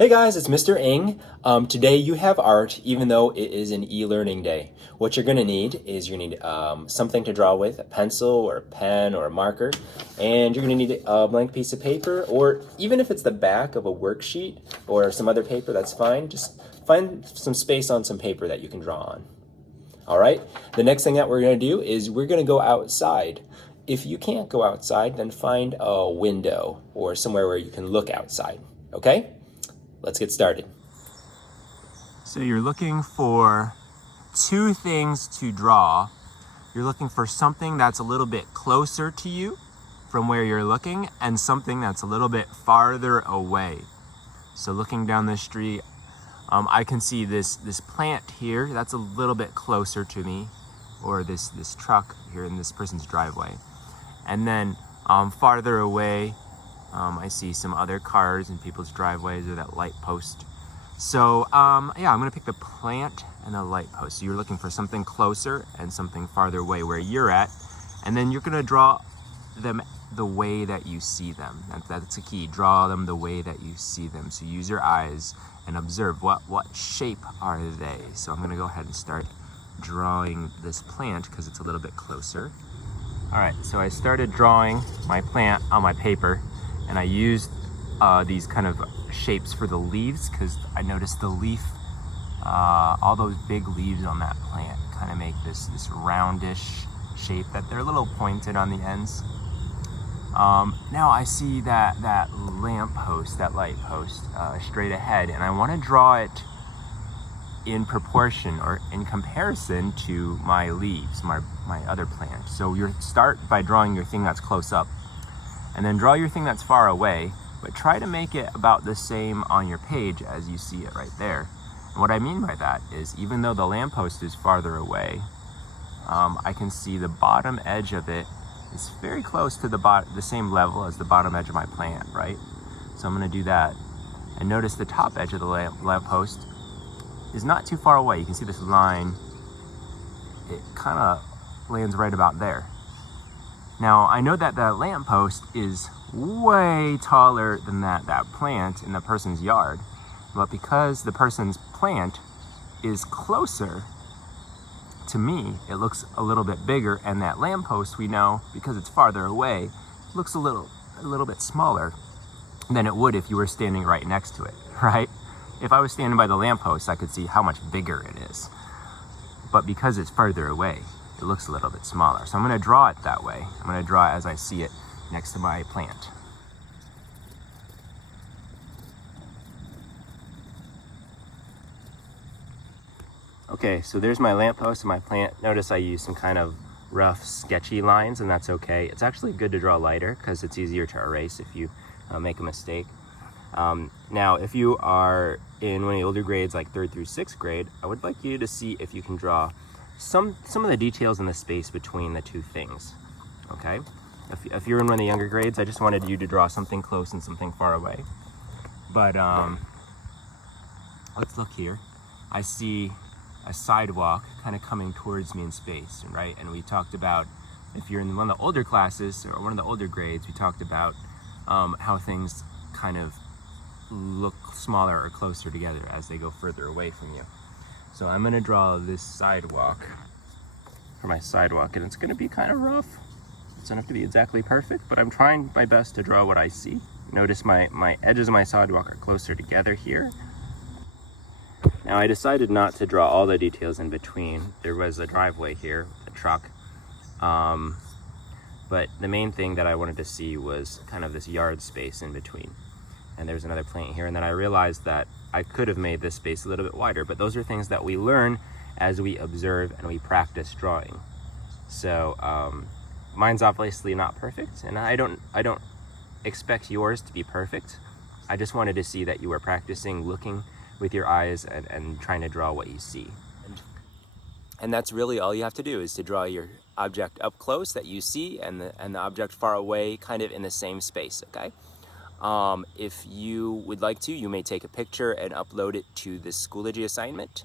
Hey guys, it's Mr. Ng. Today you have art, even though it is an e-learning day. What you're gonna need is you're gonna need something to draw with, a pencil or a pen or a marker, and you're gonna need a blank piece of paper, or even if it's the back of a worksheet or some other paper, that's fine. Just find some space on some paper that you can draw on. All right, the next thing that we're gonna do is we're gonna go outside. If you can't go outside, then find a window or somewhere where you can look outside, okay? Let's get started. So you're looking for two things to draw. You're looking for something that's a little bit closer to you from where you're looking and something that's a little bit farther away. So looking down the street, I can see this plant here that's a little bit closer to me, or this truck here in this person's driveway. And then farther away, I see some other cars in people's driveways, or that light post. So yeah, I'm gonna pick the plant and the light post. So you're looking for something closer and something farther away where you're at, and then you're gonna draw them the way that you see them. That's a key. Draw them the way that you see them. So use your eyes and observe what shape are they. So I'm gonna go ahead and start drawing this plant because it's a little bit closer. All right, so I started drawing my plant on my paper, and I used these kind of shapes for the leaves because I noticed the leaf, all those big leaves on that plant kind of make this roundish shape that they're a little pointed on the ends. Now I see that lamp post, that light post, straight ahead, and I want to draw it in proportion or in comparison to my leaves, my other plant. So you start by drawing your thing that's close up, and then draw your thing that's far away, but try to make it about the same on your page as you see it right there. And what I mean by that is, even though the lamppost is farther away, I can see the bottom edge of it is very close to the same level as the bottom edge of my plant, right? So I'm gonna do that. And notice the top edge of the lamppost is not too far away. You can see this line, it kind of lands right about there. Now, I know that the lamppost is way taller than that plant in the person's yard, but because the person's plant is closer to me, it looks a little bit bigger, and that lamppost, we know, because it's farther away, looks a little bit smaller than it would if you were standing right next to it, right? If I was standing by the lamppost, I could see how much bigger it is. But because it's further away, it looks a little bit smaller. So I'm gonna draw it that way. I'm gonna draw it as I see it next to my plant. Okay, so there's my lamppost and my plant. Notice I use some kind of rough, sketchy lines, and that's okay. It's actually good to draw lighter because it's easier to erase if you make a mistake. Now, if you are in one of the older grades, like 3rd through 6th grade, I would like you to see if you can draw some of the details in the space between the two things, okay? If you're in one of the younger grades, I just wanted you to draw something close and something far away. But let's look here. I see a sidewalk kind of coming towards me in space, right? And we talked about, if you're in one of the older classes or one of the older grades, we talked about how things kind of look smaller or closer together as they go further away from you. So I'm gonna draw this sidewalk for my sidewalk, and it's gonna be kind of rough. It doesn't have to be exactly perfect, but I'm trying my best to draw what I see. Notice my edges of my sidewalk are closer together here. Now I decided not to draw all the details in between. There was a driveway here, a truck, but the main thing that I wanted to see was kind of this yard space in between. And there's another plant here, and then I realized that I could have made this space a little bit wider, but those are things that we learn as we observe and we practice drawing. So mine's obviously not perfect, and I don't expect yours to be perfect. I just wanted to see that you were practicing looking with your eyes and trying to draw what you see. And that's really all you have to do, is to draw your object up close that you see, and the object far away kind of in the same space, okay? If you would like to, you may take a picture and upload it to the Schoology assignment,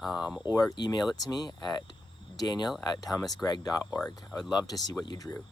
or email it to me at daniel@thomasgregg.org. I would love to see what you drew.